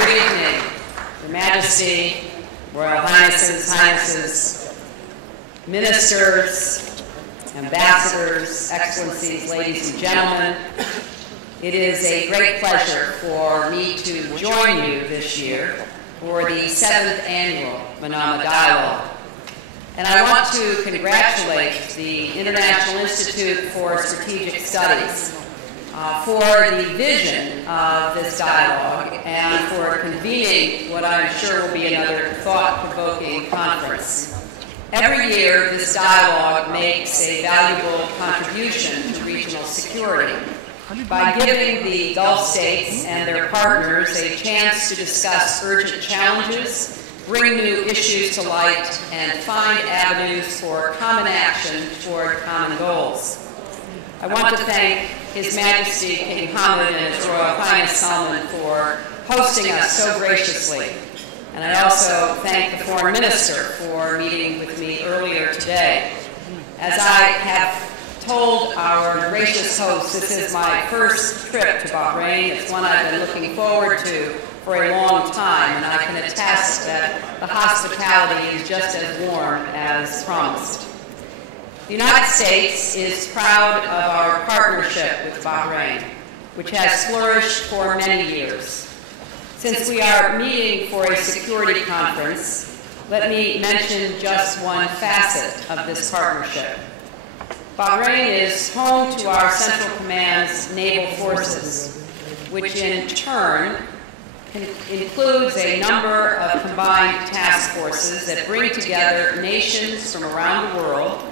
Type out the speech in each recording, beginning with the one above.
Good evening, Your Majesty, Royal Highnesses, ministers, ambassadors, excellencies, ladies and gentlemen. It is a great pleasure for me to join you this year for the 7th Annual Manama Dialogue. And I want to congratulate the International Institute for Strategic Studies for the vision of this dialogue and for convening what I'm sure will be another thought-provoking conference. Every year, this dialogue makes a valuable contribution to regional security by giving the Gulf states and their partners a chance to discuss urgent challenges, bring new issues to light, and find avenues for common action toward common goals. I want to thank His Majesty King Hamad and His Royal Highness Salman for hosting us so graciously. And I also thank the Foreign Minister for meeting with me earlier today. As I have told our gracious host, this is my first trip to Bahrain. It's one I've been looking forward to for a long time, and I can attest that the hospitality is just as warm as promised. The United States is proud of our partnership with Bahrain, which has flourished for many years. Since we are meeting for a security conference, let me mention just one facet of this partnership. Bahrain is home to our Central Command's naval forces, which in turn includes a number of combined task forces that bring together nations from around the world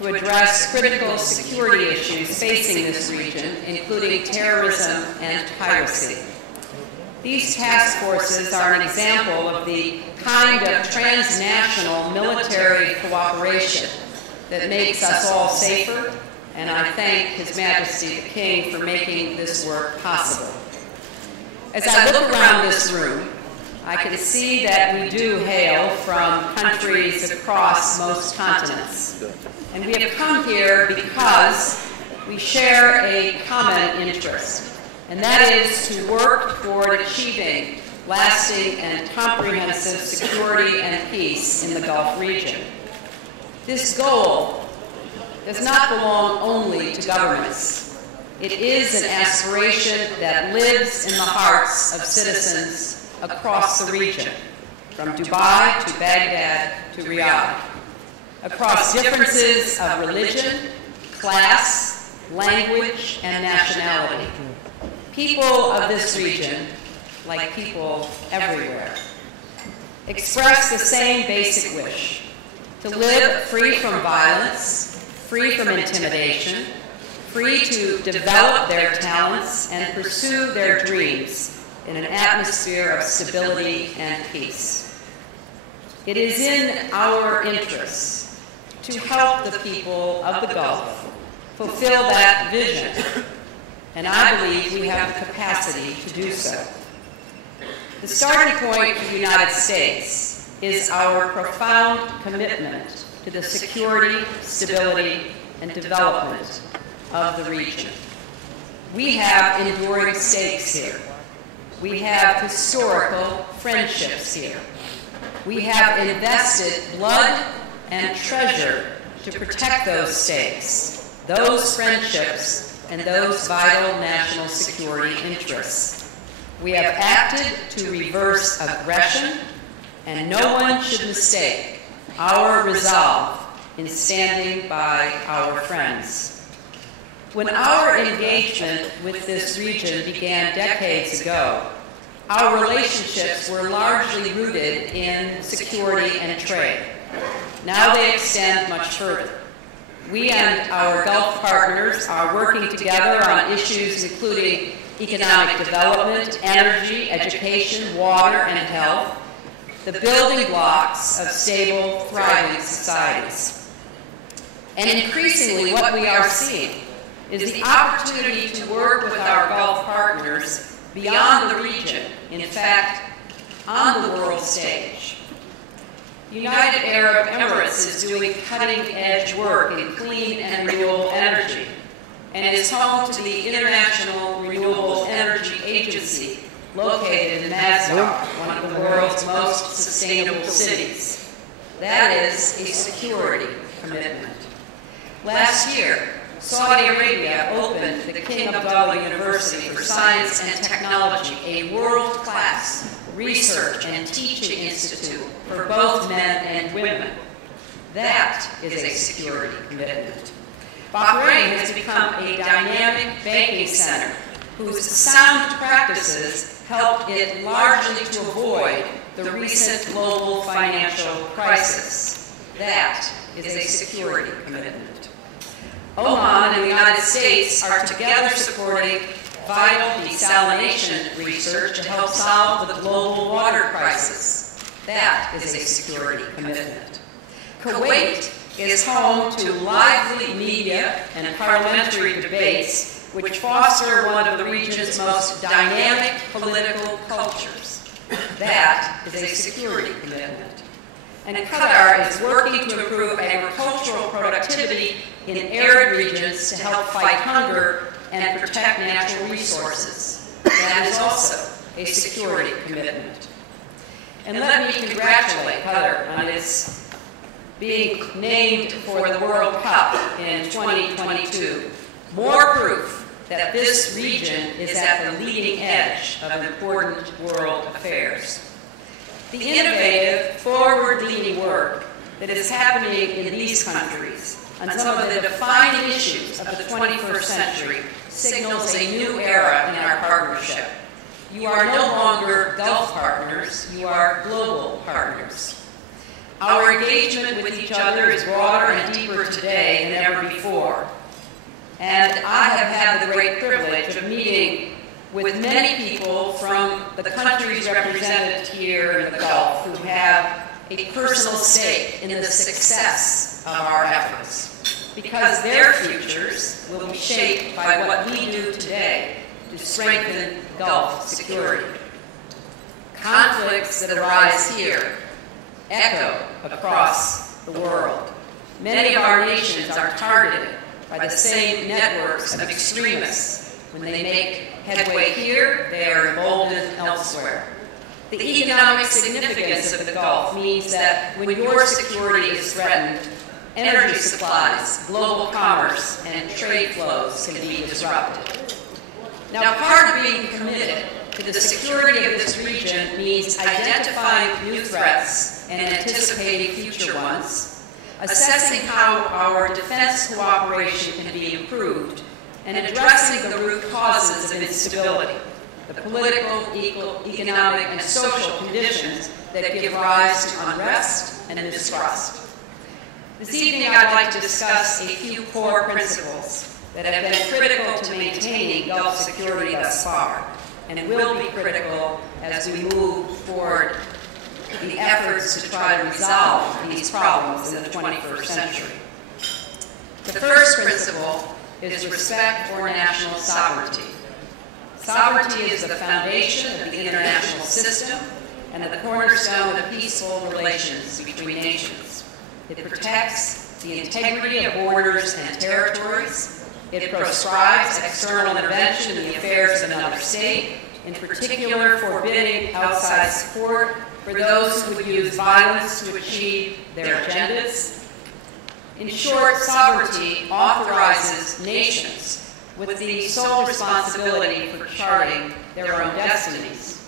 to address critical security issues facing this region, including terrorism and piracy. These task forces are an example of the kind of transnational military cooperation that makes us all safer, and I thank His Majesty the King for making this work possible. As I look around this room, I can see that we do hail from countries across most continents. And we have come here because we share a common interest, and that is to work toward achieving lasting and comprehensive security and peace in the Gulf region. This goal does not belong only to governments. It is an aspiration that lives in the hearts of citizens across the region, from Dubai to Baghdad to Riyadh, across differences of religion, class, language, and nationality. People of this region, like people everywhere, express the same basic wish: to live free from violence, free from intimidation, free to develop their talents and pursue their dreams in an atmosphere of stability and peace. It is in our interests to help the people of the Gulf fulfill that vision, and I believe we have the capacity to do so. The starting point for the United States is our profound commitment to the security, stability, and development of the region. We have enduring stakes here. We have historical friendships here. We have invested blood and treasure to protect those stakes, those friendships, and those vital national security interests. We have acted to reverse aggression, and no one should mistake our resolve in standing by our friends. When our engagement with this region began decades ago, our relationships were largely rooted in security and trade. Now they extend much further. We and our Gulf partners are working together on issues including economic development, energy, education, water, and health, the building blocks of stable, thriving societies. And increasingly, what we are seeing is the opportunity to work with our Gulf partners beyond the region, in fact, on the world stage. The United Arab Emirates is doing cutting-edge work in clean and renewable energy, and is home to the International Renewable Energy Agency, located in Masdar, one of the world's most sustainable cities. That is a security commitment. Last year, Saudi Arabia opened the King Abdullah University for Science and Technology, a world-class research and teaching institute for both men and women. That is a security commitment. Bahrain has become a dynamic banking center whose sound practices helped it largely to avoid the recent global financial crisis. That is a security commitment. Oman and the United States are together supporting vital desalination research to help solve the global water crisis. That is a security commitment. Kuwait is home to lively media and parliamentary debates which foster one of the region's most dynamic political cultures. That is a security commitment. And Qatar is working to improve agricultural productivity in arid regions to help fight hunger and protect natural resources. That is also a security commitment. And let me congratulate Qatar on its being named for the World Cup in 2022. More proof that this region is at the leading edge of important world affairs. The innovative, forward-leaning work that is happening in these countries on some of the defining issues of the 21st century signals a new era in our partnership. You are no longer Gulf partners, you are global partners. Our engagement with each other is broader and deeper today than ever before. And I have had the great privilege of meeting with many people from the countries represented here in the Gulf who have a personal stake in the success of our efforts, because their futures will be shaped by what we do today to strengthen Gulf security. Conflicts that arise here echo across the world. Many of our nations are targeted by the same networks of extremists. When they make headway here, they are emboldened elsewhere. The economic significance of the Gulf means that when your security is threatened, energy supplies, global commerce, and trade flows can be disrupted. Now, part of being committed to the security of this region means identifying new threats and anticipating future ones, assessing how our defense cooperation can be improved, and addressing the root causes of instability, the political, economic, and social conditions that give rise to unrest and mistrust. This evening, I'd like to discuss a few core principles that have been critical to maintaining Gulf security thus far, and will be critical as we move forward the efforts to try to resolve these problems in the 21st century. The first principle is respect for national sovereignty. Sovereignty is the foundation of the international system and the cornerstone of peaceful relations between nations. It protects the integrity of borders and territories. It proscribes external intervention in the affairs of another state, in particular forbidding outside support for those who would use violence to achieve their agendas. In short, sovereignty authorizes nations with the sole responsibility for charting their own destinies.